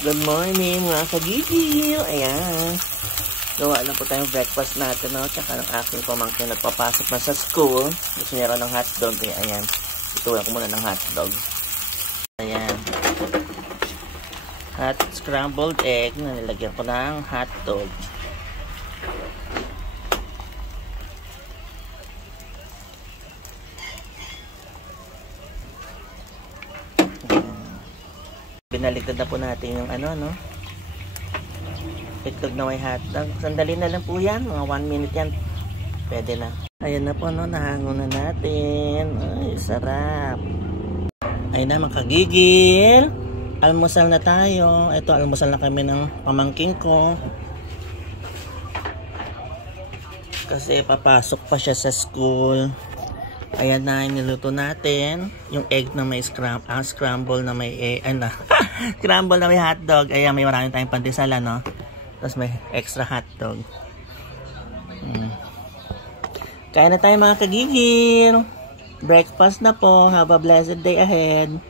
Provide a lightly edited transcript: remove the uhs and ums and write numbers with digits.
Good morning mga kagigil. Ayan. Gawa na po tayong breakfast natin, no? Tsaka ng aking pamangkin nagpapasok na sa school. Gusto niya raw ng hotdog. Eh, ayan. Ituwa ko muna ng hotdog. Ayan. Hot scrambled egg na nilagyan ko ng hotdog. Binaligtad na po natin yung ano, no? Itlog na may hotdog. Sandali na lang po yan. Mga 1 minute yan. Pwede na. Ayan na po, no? Nahango na natin. Ay, sarap. Ayun na, mga kagigil. Almusal na tayo. Ito, almusal na kami ng pamangking ko. Kasi papasok pa siya sa school. Ayan na, niluto natin. Yung egg na may scramble na may scramble na may hotdog. Ayan, may maraming tayong pandesal, no? Tapos may extra hotdog. Kaya na tayo mga kagigil. Breakfast na po. Have a blessed day ahead.